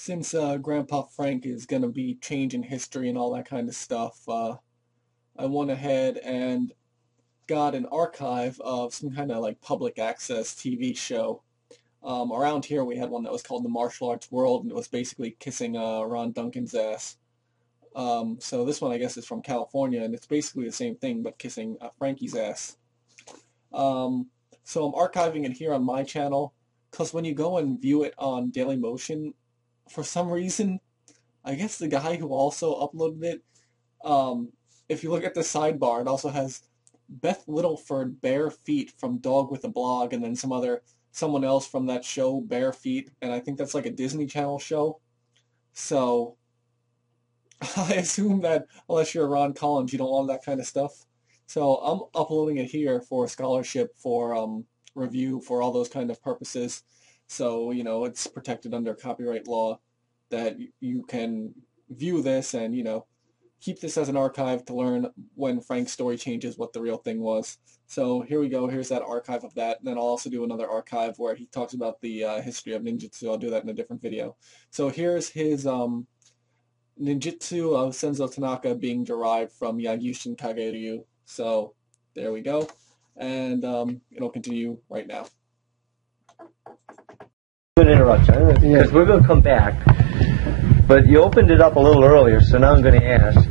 Since Grandpa Frank is going to be changing history and all that kind of stuff, I went ahead and got an archive of some kind of like public access TV show. Around here we had one that was called The Martial Arts World, and it was basically kissing Ron Duncan's ass. So this one I guess is from California, and it's basically the same thing, but kissing Frankie's ass. So I'm archiving it here on my channel, because when you go and view it on Dailymotion, for some reason, I guess the guy who also uploaded it, if you look at the sidebar, it also has Beth Littleford Bare Feet from Dog with a Blog, and then someone else from that show, Bare Feet, and I think that's like a Disney Channel show. So I assume that unless you're Ron Collins, you don't want that kind of stuff. So I'm uploading it here for scholarship, for review, for all those kind of purposes. So, you know, it's protected under copyright law that you can view this and, you know, keep this as an archive to learn when Frank's story changes what the real thing was. So here we go. Here's that archive of that. And then I'll also do another archive where he talks about the history of ninjutsu. I'll do that in a different video. So here's his ninjutsu of Senzo Tanaka being derived from Yagushin Kageryu. So there we go. And it'll continue right now. An interruption, because we're going to come back. But you opened it up a little earlier, so now I'm going to ask.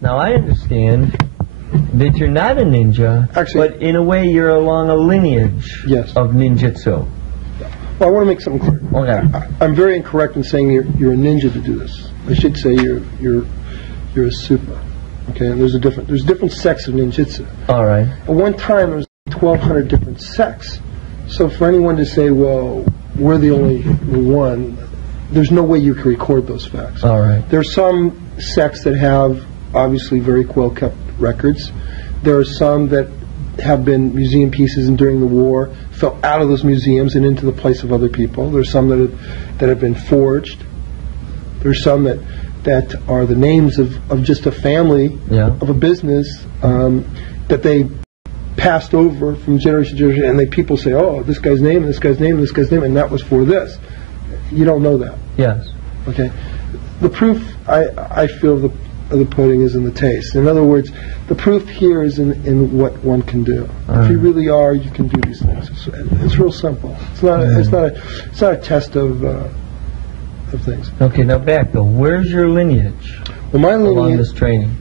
Now I understand that you're not a ninja, actually, but in a way you're along a lineage of ninjutsu. Well, I want to make something clear. Okay. I'm very incorrect in saying you're a ninja to do this. I should say you're a super. Okay, and there's different sects of ninjutsu. All right. At one time there was 1,200 different sects. So for anyone to say, well, we're the only one, there's no way you can record those facts. All right. There are some sects that have obviously very well kept records. There are some that have been museum pieces and during the war fell out of those museums and into the place of other people. There's some that have been forged. There's some that are the names of just a family, of a business, that they passed over from generation to generation, and people say, oh, this guy's name, and this guy's name, and this guy's name, and that was for this. You don't know that. Yes. Okay. The proof, I feel, of the pudding is in the taste. In other words, the proof here is in what one can do. If you really are, you can do these things. It's real simple. It's not a test of things. Okay. Now back though. Where's your lineage? Well, my lineage along this training.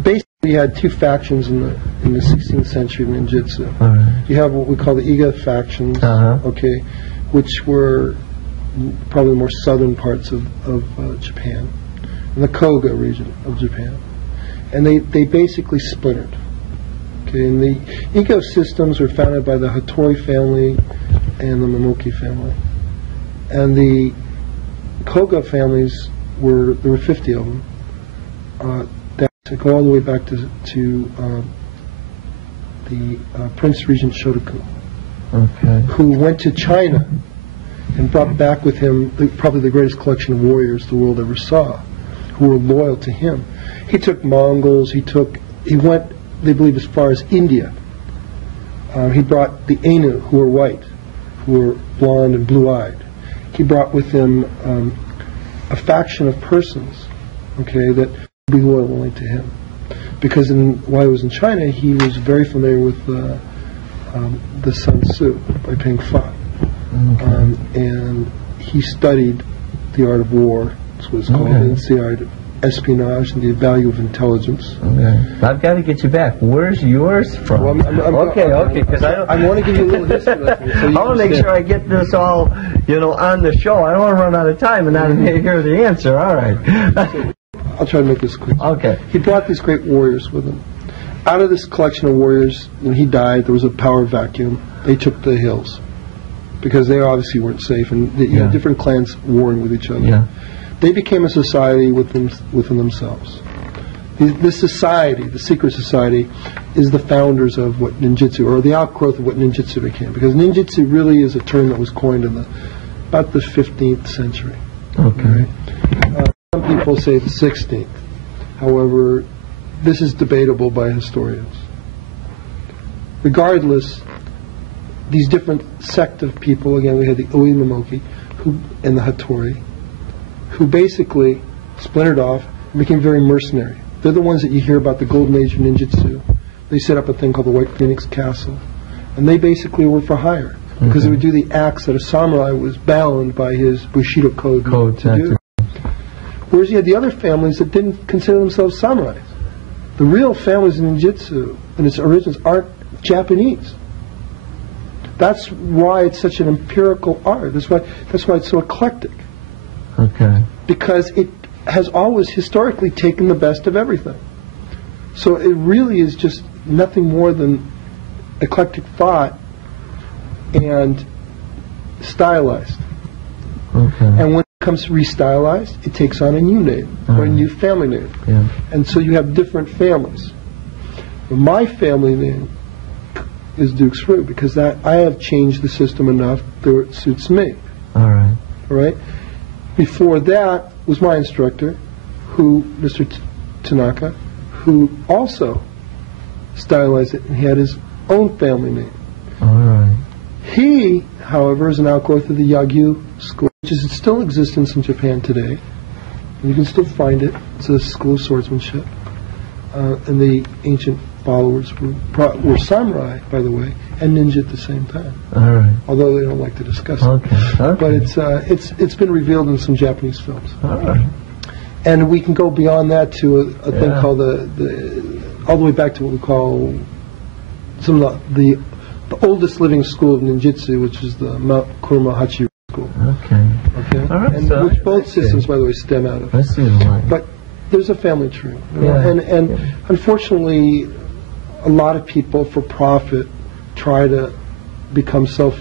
Basically, we had two factions in the 16th century ninjutsu. Right. You have what we call the Iga factions, okay, which were probably the more southern parts of Japan, and the Koga region of Japan, and they basically splintered. Okay, and the Iga systems were founded by the Hattori family and the Momoki family, and the Koga families there were 50 of them. To go all the way back to the Prince Regent Shotoku, who went to China and brought back with him probably the greatest collection of warriors the world ever saw, who were loyal to him. He took Mongols. He went, they believe, as far as India. He brought the Ainu, who were white, who were blonde and blue-eyed. He brought with him a faction of persons, okay, that be loyal only to him, because while he was in China, he was very familiar with the Sun Tzu by Ping Fa, and he studied the art of war. That's what it's called. It's the art of espionage and the value of intelligence. I've got to get you back. Where's yours from? Well, okay, because I want to give you a little history lesson. So I want to make sure I get this all, on the show. I don't want to run out of time and not hear the answer. All right. I'll try to make this quick. Okay. He brought these great warriors with him. Out of this collection of warriors, when he died, there was a power vacuum. They took the hills because they obviously weren't safe, and you had different clans warring with each other. Yeah. They became a society within themselves. This society, the secret society, is the founders of what ninjutsu, or the outgrowth of what ninjutsu became. Because ninjutsu really is a term that was coined in about the 15th century. Okay. Some people say the 16th. However, this is debatable by historians. Regardless, these different sect of people. Again, we had the Uemomoki and the Hattori, who basically splintered off and became very mercenary. They're the ones that you hear about the Golden Age of ninjutsu. They set up a thing called the White Phoenix Castle, and they basically were for hire because they would do the acts that a samurai was bound by his Bushido code to do. Whereas you had the other families that didn't consider themselves samurais. The real families in ninjutsu and its origins aren't Japanese. That's why it's such an empirical art. That's why it's so eclectic. Okay. Because it has always historically taken the best of everything. So it really is just nothing more than eclectic thought and stylized. Okay. And when it comes to restylized, it takes on a new name or a new family name. Yeah. And so you have different families. My family name is Duke's Root because I have changed the system enough that it suits me. All right. All right. Before that was my instructor, Mr. Tanaka, who also stylized it, and he had his own family name. All right. He, however, is an outgrowth of the Yagyu school, which is in still existence in Japan today. And you can still find it. It's a school of swordsmanship. And the ancient followers were samurai, by the way, and ninja at the same time. All right. Although they don't like to discuss it. Okay. But it's been revealed in some Japanese films. All right. And we can go beyond that to a thing called all the way back to what we call some of the oldest living school of ninjutsu, which is the Mount Kurama Hachi school. Okay. Okay. All right. And So which both systems, by the way, stem out of. I see the line. But there's a family tree. You know? Yeah. And unfortunately, a lot of people for profit try to become how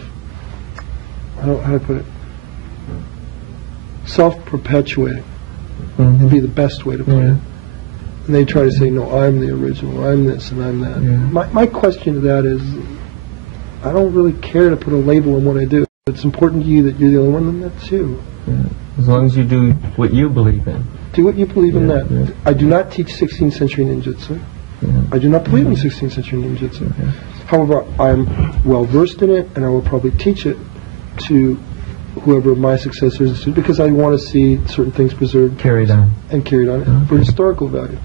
do I put it? Self-perpetuating. Would be the best way to put it. And they try to say, no, I'm the original, I'm this and I'm that. Yeah. My question to that is, I don't really care to put a label on what I do. It's important to you that you're the only one, and that's you. Yeah. As long as you do what you believe in. Do what you believe in that. Yeah. I do not teach 16th century ninjutsu. I do not believe in 16th century ninjutsu. However, I'm well versed in it, and I will probably teach it to whoever my successors is, because I want to see certain things preserved, Carried on. and carried on for historical value.